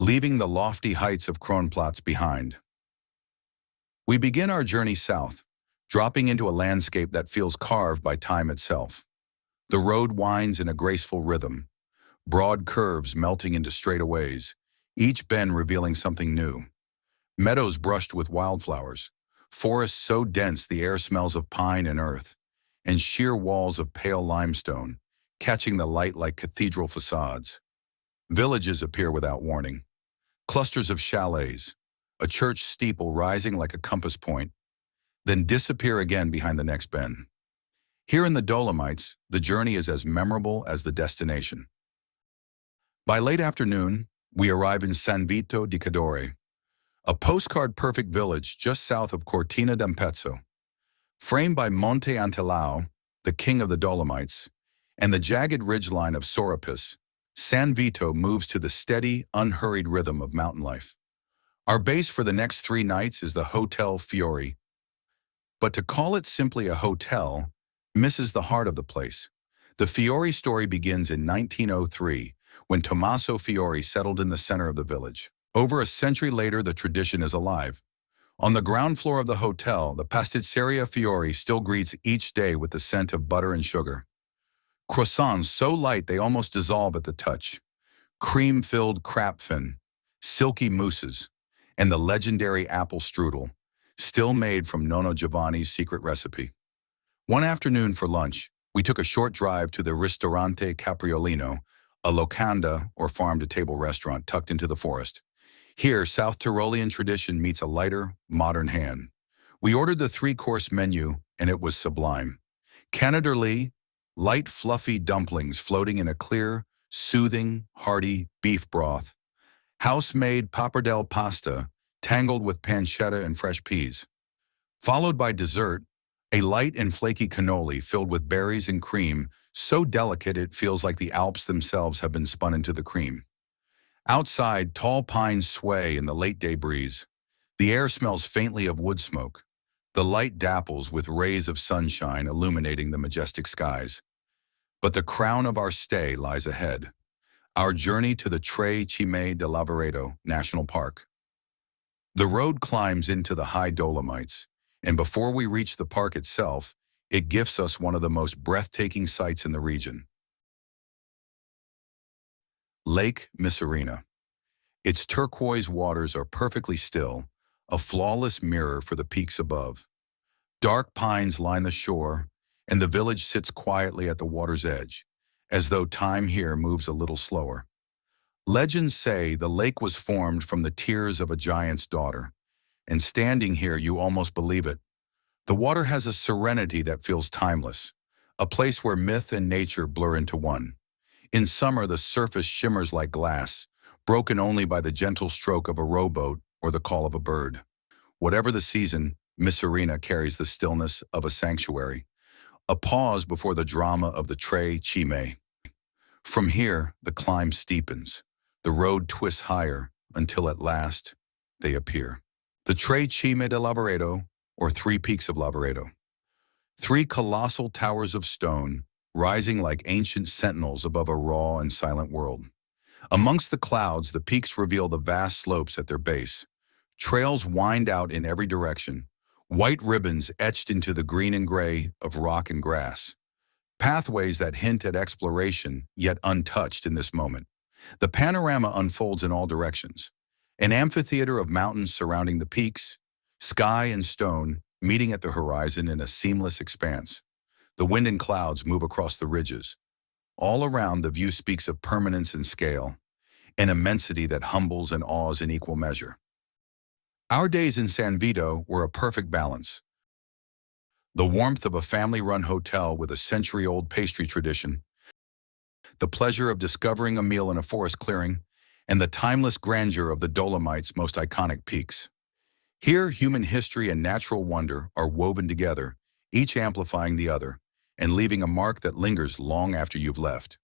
Leaving the lofty heights of Kronplatz behind, we begin our journey south, dropping into a landscape that feels carved by time itself. The road winds in a graceful rhythm, broad curves melting into straightaways, each bend revealing something new. Meadows brushed with wildflowers, forests so dense the air smells of pine and earth, and sheer walls of pale limestone, catching the light like cathedral facades. Villages appear without warning. Clusters of chalets, a church steeple rising like a compass point, then disappear again behind the next bend. Here in the Dolomites, the journey is as memorable as the destination. By late afternoon, we arrive in San Vito di Cadore, a postcard-perfect village just south of Cortina d'Ampezzo. Framed by Monte Antelao, the king of the Dolomites, and the jagged ridgeline of Sorapis, San Vito moves to the steady, unhurried rhythm of mountain life. Our base for the next 3 nights is the Hotel Fiori. But to call it simply a hotel misses the heart of the place. The Fiori story begins in 1903, when Tommaso Fiori settled in the center of the village. Over a century later, the tradition is alive. On the ground floor of the hotel, the Pasticceria Fiori still greets each day with the scent of butter and sugar. Croissants so light they almost dissolve at the touch. Cream-filled crapfin, silky mousses, and the legendary apple strudel, still made from Nonno Giovanni's secret recipe. One afternoon for lunch, we took a short drive to the Ristorante Capriolino, a locanda or farm-to-table restaurant tucked into the forest. Here, South Tyrolean tradition meets a lighter, modern hand. We ordered the 3-course menu, and it was sublime. Canederlee, light, fluffy dumplings floating in a clear, soothing, hearty beef broth. House-made pappardelle pasta, tangled with pancetta and fresh peas. Followed by dessert, a light and flaky cannoli filled with berries and cream, so delicate it feels like the Alps themselves have been spun into the cream. Outside, tall pines sway in the late-day breeze. The air smells faintly of wood smoke. The light dapples with rays of sunshine illuminating the majestic skies. But the crown of our stay lies ahead. Our journey to the Tre Cime Lavaredo National Park. The road climbs into the high Dolomites, and before we reach the park itself, it gifts us one of the most breathtaking sights in the region. Lake Misurina. Its turquoise waters are perfectly still, a flawless mirror for the peaks above. Dark pines line the shore, and the village sits quietly at the water's edge, as though time here moves a little slower. Legends say the lake was formed from the tears of a giant's daughter, and standing here you almost believe it. The water has a serenity that feels timeless, a place where myth and nature blur into one. In summer, the surface shimmers like glass, broken only by the gentle stroke of a rowboat or the call of a bird. Whatever the season, Misurina carries the stillness of a sanctuary, a pause before the drama of the Tre Cime. From here, the climb steepens. The road twists higher until at last they appear. The Tre Cime de Lavaredo, or 3 Peaks of Lavaredo. 3 colossal towers of stone, rising like ancient sentinels above a raw and silent world. Amongst the clouds, the peaks reveal the vast slopes at their base. Trails wind out in every direction, white ribbons etched into the green and gray of rock and grass. Pathways that hint at exploration, yet untouched in this moment. The panorama unfolds in all directions. An amphitheater of mountains surrounding the peaks, sky and stone meeting at the horizon in a seamless expanse. The wind and clouds move across the ridges. All around, the view speaks of permanence and scale, an immensity that humbles and awes in equal measure. Our days in San Vito were a perfect balance. The warmth of a family-run hotel with a century-old pastry tradition, the pleasure of discovering a meal in a forest clearing, and the timeless grandeur of the Dolomites' most iconic peaks. Here, human history and natural wonder are woven together, each amplifying the other, and leaving a mark that lingers long after you've left.